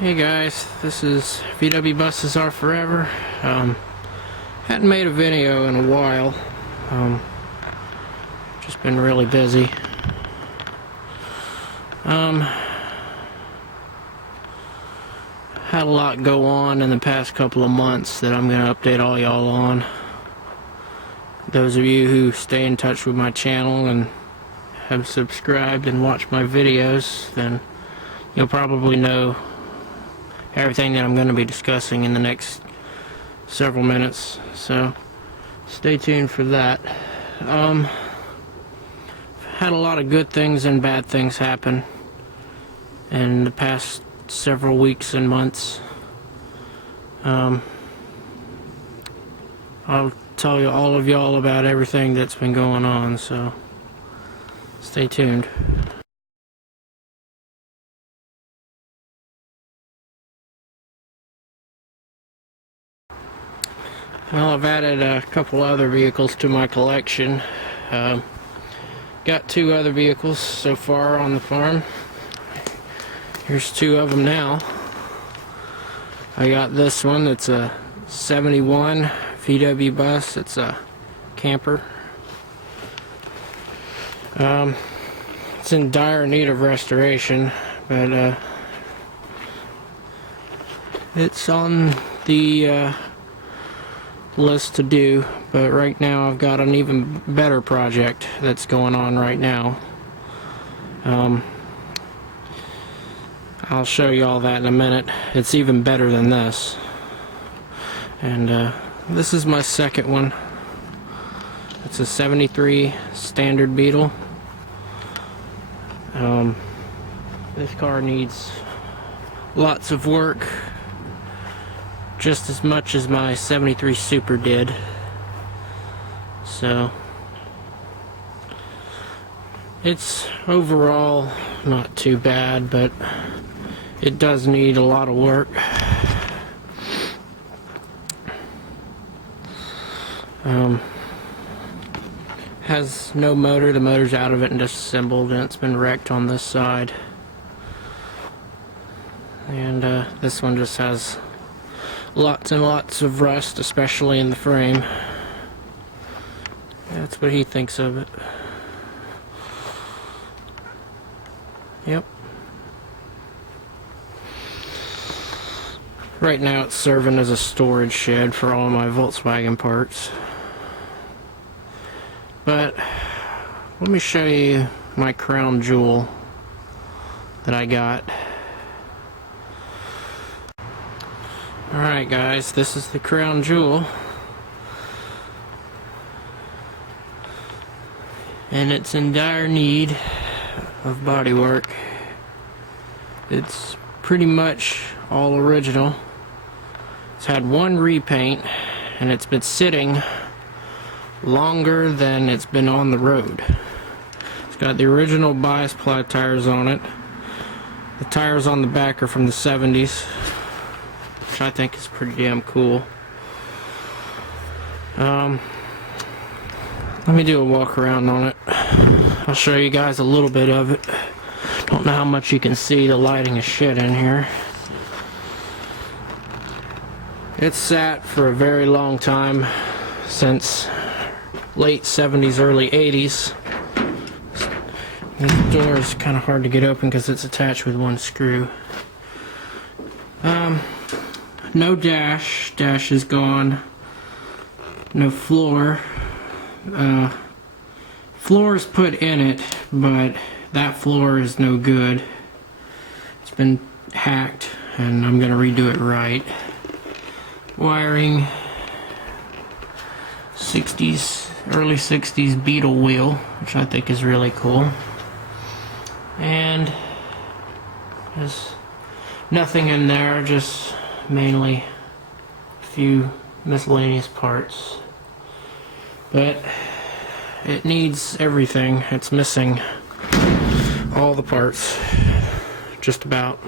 Hey guys, this is VW Buses Are Forever. Hadn't made a video in a while. Just been really busy. Had a lot go on in the past couple of months that I'm going to update all y'all on. Those of you who stay in touch with my channel and have subscribed and watched my videos, then you'll probably know everything that I'm going to be discussing in the next several minutes, so stay tuned for that. Had a lot of good things and bad things happen in the past several weeks and months. I'll tell you all of y'all about everything that's been going on, so stay tuned. Well, I've added a couple other vehicles to my collection. Got two other vehicles so far on the farm. Here's two of them now. I got this one that's a 71 VW bus. It's a camper. It's in dire need of restoration, but it's on the list to do. But right now I've got an even better project that's going on right now. I'll show you all that in a minute. It's even better than this. And this is my second one. It's a 73 Standard Beetle. This car needs lots of work, just as much as my 73 Super did. So it's overall not too bad, but it does need a lot of work. Has no motor. The motor's out of it and disassembled, and it's been wrecked on this side. And this one just has lots and lots of rust, especially in the frame. That's what he thinks of it. Yep. Right now it's serving as a storage shed for all of my Volkswagen parts. But let me show you my crown jewel that I got. Alright guys, this is the crown jewel. And it's in dire need of bodywork. It's pretty much all original. It's had one repaint, and it's been sitting longer than it's been on the road. It's got the original bias ply tires on it. The tires on the back are from the 70s, which I think is pretty damn cool. Let me do a walk around on it. I'll show you guys a little bit of it. Don't know how much you can see, the lighting is shit in here. It's sat for a very long time, since late 70s, early 80s. This door is kind of hard to get open because it's attached with one screw. No dash. Dash is gone. No floor. Floor is put in it, but that floor is no good. It's been hacked, and I'm gonna redo it right. Wiring, 60s, early 60s Beetle wheel, which I think is really cool. And there's nothing in there, just mainly a few miscellaneous parts. But it needs everything. It's missing all the parts, just about.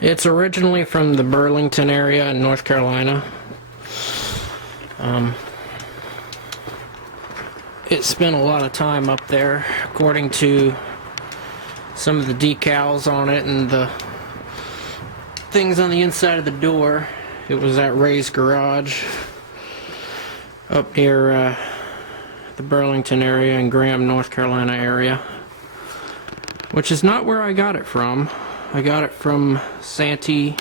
It's originally from the Burlington area in North Carolina. It spent a lot of time up there, according to some of the decals on it and the things on the inside of the door. It was at Ray's Garage up near the Burlington area and Graham, North Carolina area, which is not where I got it from. I got it from Santee,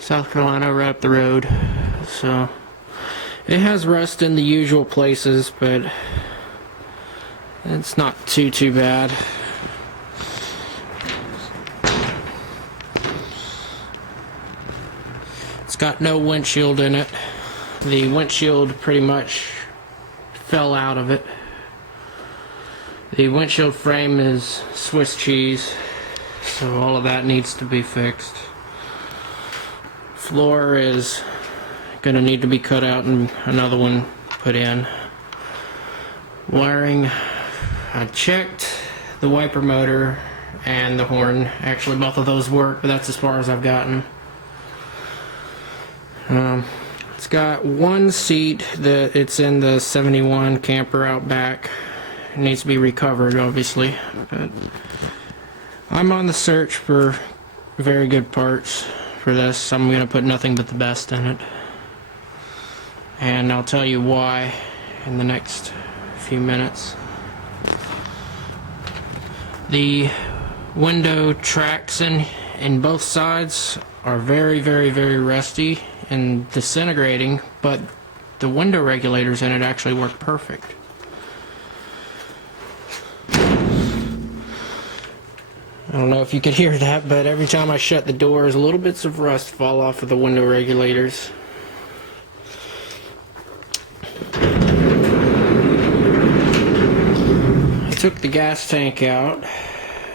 South Carolina, right up the road. So it has rust in the usual places, but it's not too bad. It's got no windshield in it. The windshield pretty much fell out of it. The windshield frame is Swiss cheese, so all of that needs to be fixed. Floor is gonna need to be cut out and another one put in. Wiring, I checked the wiper motor and the horn. Actually, both of those work, but that's as far as I've gotten. It's got one seat that it's in the 71 camper out back. It needs to be recovered, obviously. But I'm on the search for very good parts for this. I'm going to put nothing but the best in it. And I'll tell you why in the next few minutes. The window tracks in both sides are very rusty and disintegrating, but the window regulators in it actually work perfect. I don't know if you could hear that, but every time I shut the doors, little bits of rust fall off of the window regulators. I took the gas tank out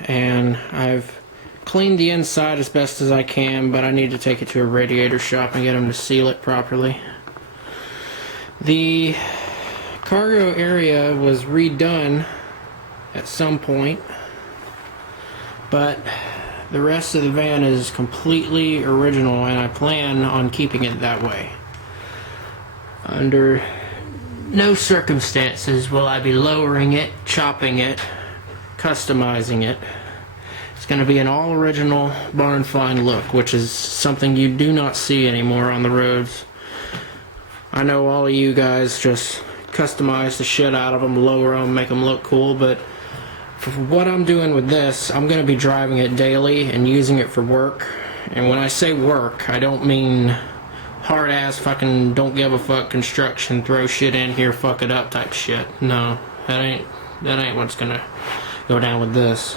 and I've cleaned the inside as best as I can, but I need to take it to a radiator shop and get them to seal it properly. The cargo area was redone at some point, but the rest of the van is completely original and I plan on keeping it that way. Under no circumstances will I be lowering it, chopping it, customizing it. It's going to be an all original barn find look, which is something you do not see anymore on the roads. I know all of you guys just customize the shit out of them, lower them, make them look cool, but for what I'm doing with this, I'm going to be driving it daily and using it for work. And when I say work, I don't mean hard ass fucking don't give a fuck construction, throw shit in here, fuck it up type shit. No, that ain't what's going to go down with this.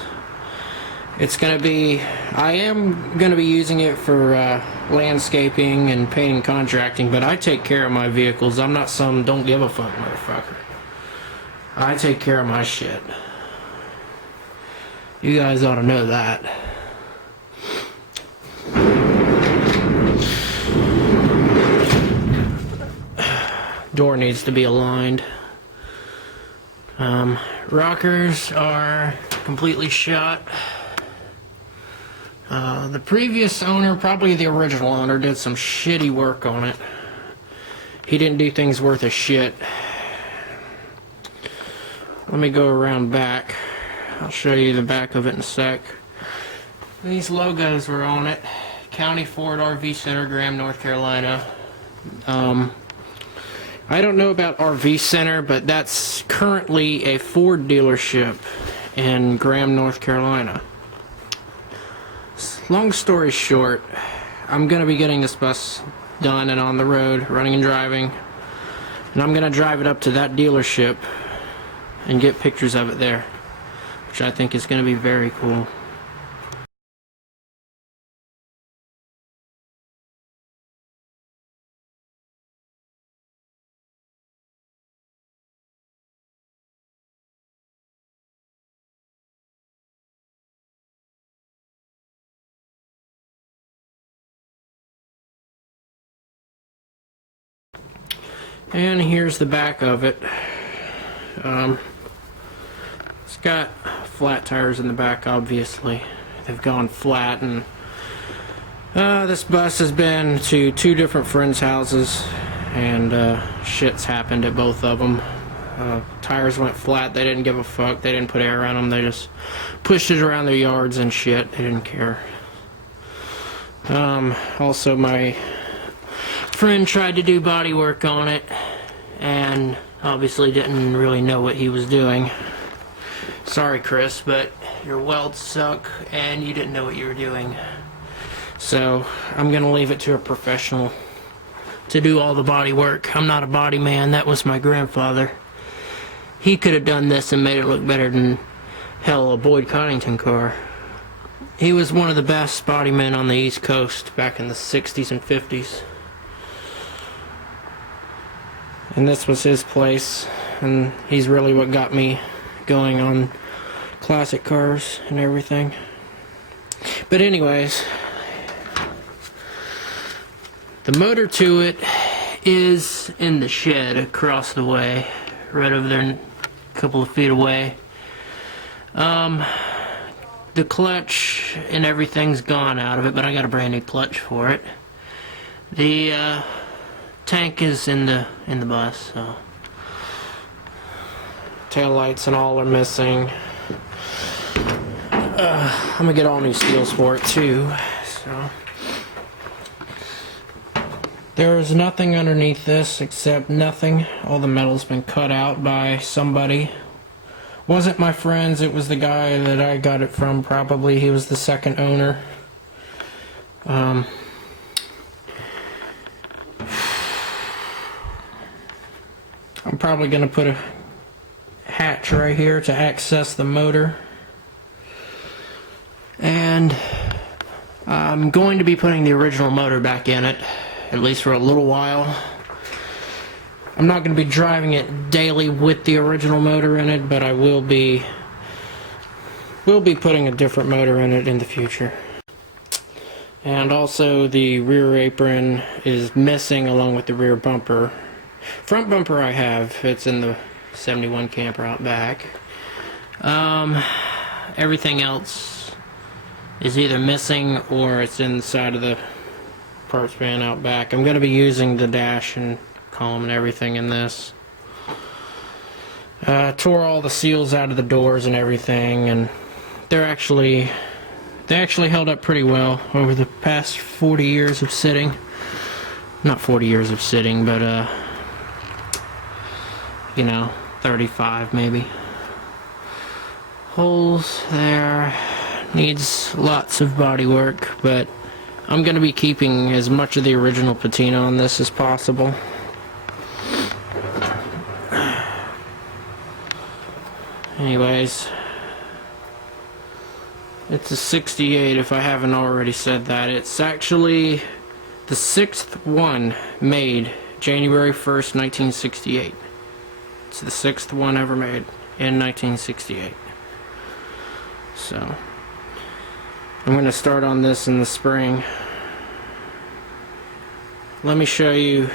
It's going to be, I am going to be using it for landscaping and painting contracting, but I take care of my vehicles. I'm not some don't give a fuck motherfucker. I take care of my shit. You guys ought to know that. Door needs to be aligned. Rockers are completely shot. The previous owner, probably the original owner, did some shitty work on it. He didn't do things worth a shit. Let me go around back. I'll show you the back of it in a sec. These logos were on it. County Ford RV Center, Graham, North Carolina. I don't know about RV Center, but that's currently a Ford dealership in Graham, North Carolina. Long story short, I'm going to be getting this bus done and on the road, running and driving. And I'm going to drive it up to that dealership and get pictures of it there, which I think is going to be very cool. And here's the back of it. It's got flat tires in the back, obviously. They've gone flat, and this bus has been to 2 different friends' houses, and shit's happened at both of them. Tires went flat, they didn't give a fuck, they didn't put air on them, they just pushed it around their yards and shit, they didn't care. Also, my friend tried to do body work on it and obviously didn't really know what he was doing. Sorry, Chris, but your welds suck and you didn't know what you were doing. So I'm gonna leave it to a professional to do all the body work. I'm not a body man. That was my grandfather. He could have done this and made it look better than, hell, a Boyd Coddington car. He was one of the best body men on the East Coast back in the 60s and 50s. And this was his place, and he's really what got me going on classic cars and everything. But anyways, the motor to it is in the shed across the way, right over there, a couple of feet away. The clutch and everything's gone out of it, but I got a brand new clutch for it. The tank is in the bus, so tail lights and all are missing. I'm gonna get all new steels for it too. So there's nothing underneath this except nothing. All the metal's been cut out by somebody. Wasn't my friends, it was the guy that I got it from, probably. He was the second owner. I'm probably going to put a hatch right here to access the motor. And I'm going to be putting the original motor back in it, at least for a little while. I'm not going to be driving it daily with the original motor in it, but I will be putting a different motor in it in the future. And also the rear apron is missing along with the rear bumper. Front bumper I have, it's in the 71 camper out back. Everything else is either missing or it's inside of the parts van out back. I'm going to be using the dash and column and everything in this. Tore all the seals out of the doors and everything, and they actually held up pretty well over the past 40 years of sitting. Not 40 years of sitting, but you know, 35 maybe. Holes there, needs lots of body work, but I'm going to be keeping as much of the original patina on this as possible. Anyways, it's a 68 if I haven't already said that. It's actually the 6th one made January 1st, 1968. It's the 6th one ever made in 1968. So, I'm going to start on this in the spring. Let me show you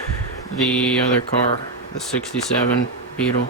the other car, the 67 Beetle.